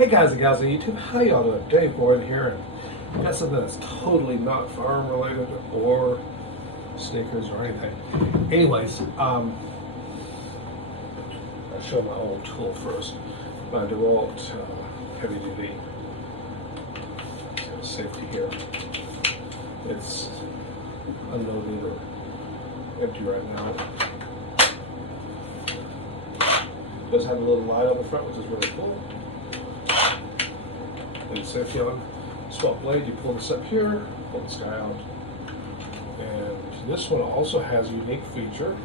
Hey guys and gals on YouTube, how y'all doing? Dave Boyd here, and got something that's totally not firearm related or sneakers or anything. Anyways, I'll show my old tool first. My DeWalt heavy duty safety here. It's unloaded or empty right now. It does have a little light on the front, which is really cool. And safety on swap blade, you pull this up here, pull this guy out. And this one also has a unique feature.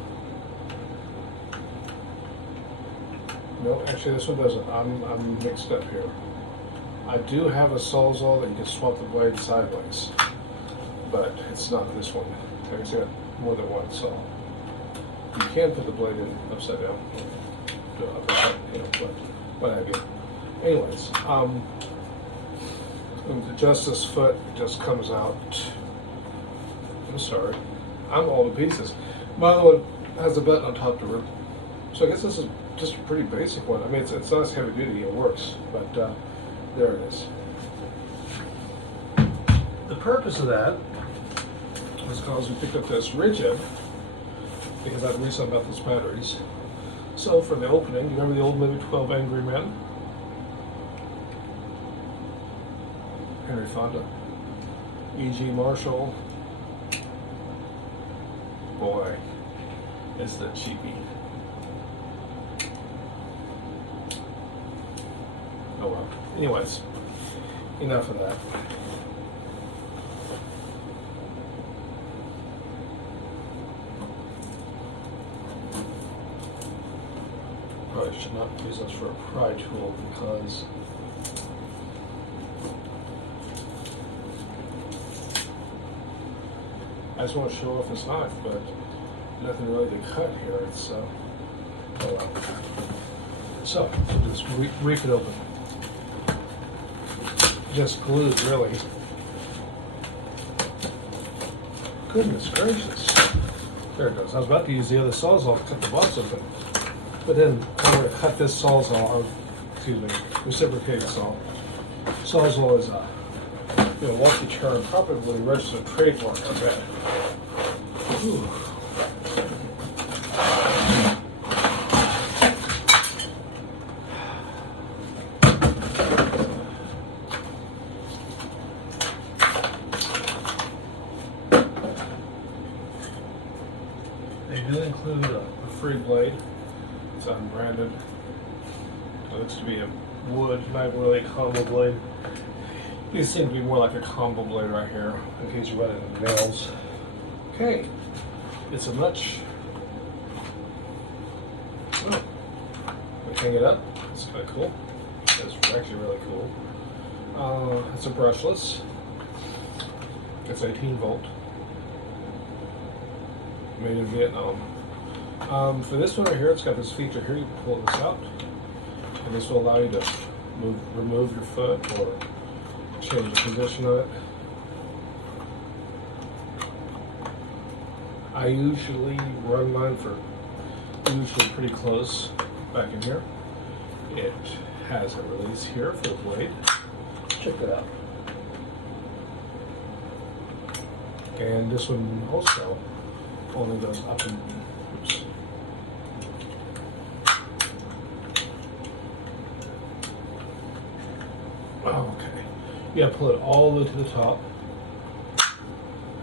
No, actually this one doesn't. I'm mixed up here. I do have a Sawzall that you can swap the blade sideways, but it's not this one. I guess I got more than one saw. You can put the blade in upside down, but what have you. Anyways, to adjust this foot, it just comes out. I'm sorry, I'm all to pieces. My other one has a button on top to rip. So I guess this is just a pretty basic one. I mean, it's not as heavy duty, it works, but there it is. The purpose of that was because we picked up this rigid, because I'd read something about those batteries. So for the opening, you remember the old movie 12 Angry Men? Henry Fonda, E.G. Marshall. Boy, it's the cheapie. Oh well. Anyways, enough of that. Probably should not use this for a pry tool because I just want to show off this knife, but nothing really to cut here. It's oh well. So we'll just reef it open. Just glued, really. Goodness gracious! There it goes. I was about to use the other Sawzall to cut the box open, but then I'm going to cut this Sawzall, or excuse me, reciprocating saw. Sawzall is a wonky term, probably registered trademark, I bet. Whew. They do include a free blade. It's unbranded. It looks to be a wood, not really a combo blade. These seem to be more like a combo blade right here, in case you run into nails. Okay, it's a much. Oh, we hang it up. It's kind of cool. It's actually really cool. It's a brushless. It's 18 volt. Made in Vietnam. For this one right here, it's got this feature here. You can pull this out, and this will allow you to remove your foot or change the position of it. I usually run mine for usually pretty close back in here. It has a release here for the blade. Check that out. And this one also only goes up and oops. Oh, okay. You gotta pull it all the way to the top.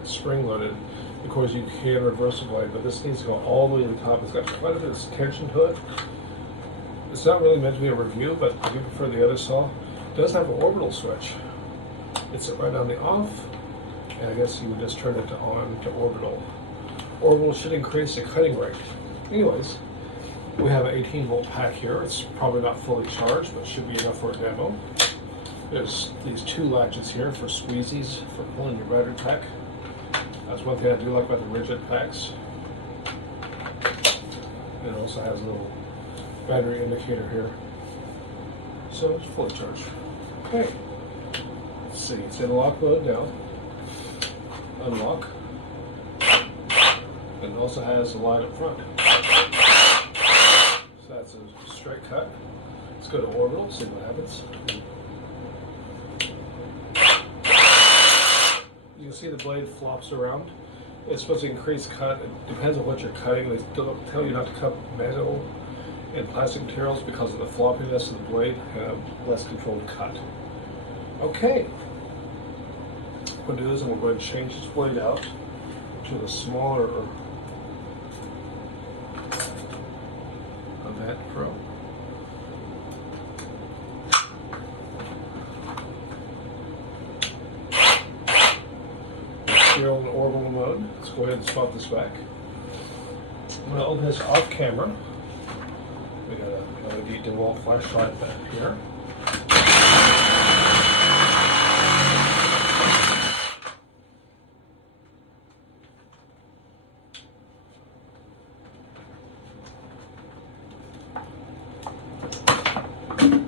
Spring loaded. Of course, you can reverse the blade, but this needs to go all the way to the top. It's got quite a bit of tension to it. It's not really meant to be a review, but if you prefer the other saw, it does have an orbital switch. It's right on the off, and I guess you would just turn it to on to orbital. Orbital should increase the cutting rate. Anyways, we have an 18 volt pack here. It's probably not fully charged, but should be enough for a demo. There's these two latches here for squeezies for pulling your battery pack. That's one thing I do like about the rigid packs. And it also has a little battery indicator here. So it's fully charged. Okay. Let's see, it's in lock mode now. Unlock. And it also has a light up front. So that's a straight cut. It's go to orbital, see what happens. You can see the blade flops around. It's supposed to increase cut. It depends on what you're cutting. They still tell you not to cut metal and plastic materials because of the floppiness of the blade and a less controlled cut. Okay. What we'll do is we're going to change this blade out to the smaller of that Pro. Here on orbital mode, let's go ahead and swap this back. I'm going to open this off camera. We got a LED DeWalt flashlight back here.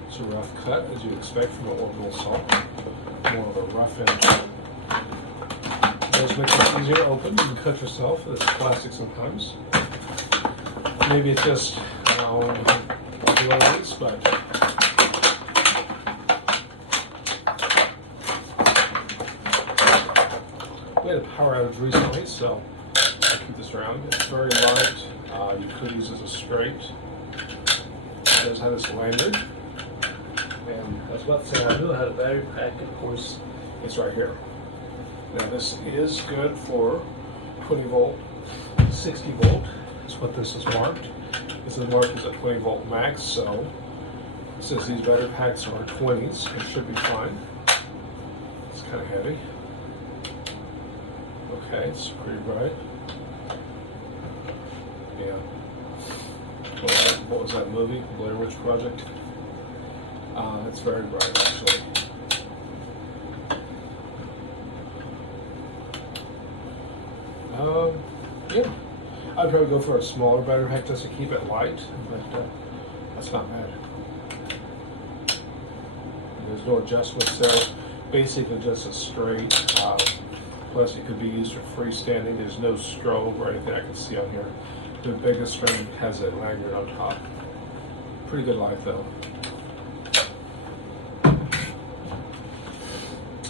It's a rough cut, as you expect from an orbital saw. More of a rough end. Does make it easier to open. You can cut yourself. It's plastic sometimes. Maybe it's just blades, but we had a power outage recently, so I'll keep this around. It's very light. You could use it as a straight. It does have this lanyard, and I was about to say I knew I had a battery pack, and of course it's right here. Now this is good for 20 volt, 60 volt is what this is marked. This is marked as a 20 volt max, so since these battery packs are 20s, it should be fine. It's kind of heavy. Okay, it's pretty bright. Yeah. What was that movie? Blair Witch Project? It's very bright actually. Yeah, I'd probably go for a smaller battery pack just to keep it light, but that's not bad. There's no adjustments there. Basically just a straight, plus it could be used for freestanding. There's no strobe or anything I can see on here. The biggest string has a lanyard on top. Pretty good light though.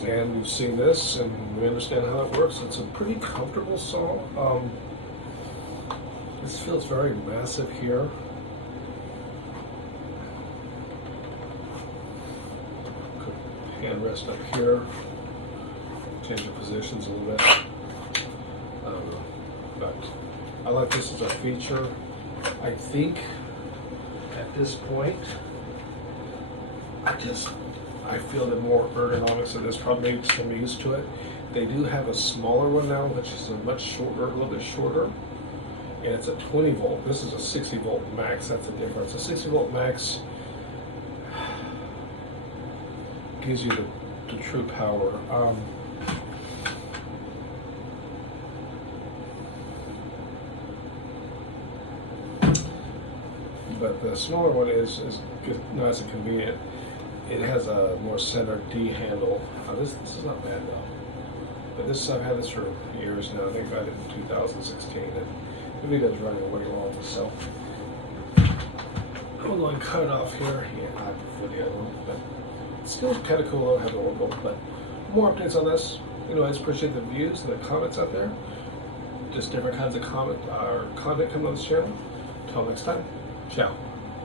And we've seen this and we understand how it works. It's a pretty comfortable saw. This feels very massive here. Could hand rest up here. Change the positions a little bit. But I like this as a feature. I think at this point, I feel the more ergonomics of this probably makes them used to it. They do have a smaller one now, which is a much shorter, a little bit shorter. And it's a 20 volt. This is a 60 volt max. That's the difference. A 60 volt max gives you the true power. But the smaller one is nice and convenient. It has a more centered D handle. This is not bad though. But this I've had this for years now. I think I got it in 2016, and the video's running way long. So I'm going to cut it off here. Yeah, I prefer the other one, but it's still kind of cool to have the orbital. But more updates on this. Anyways, appreciate the views and the comments out there. Just different kinds of content coming on this channel. Until next time, ciao.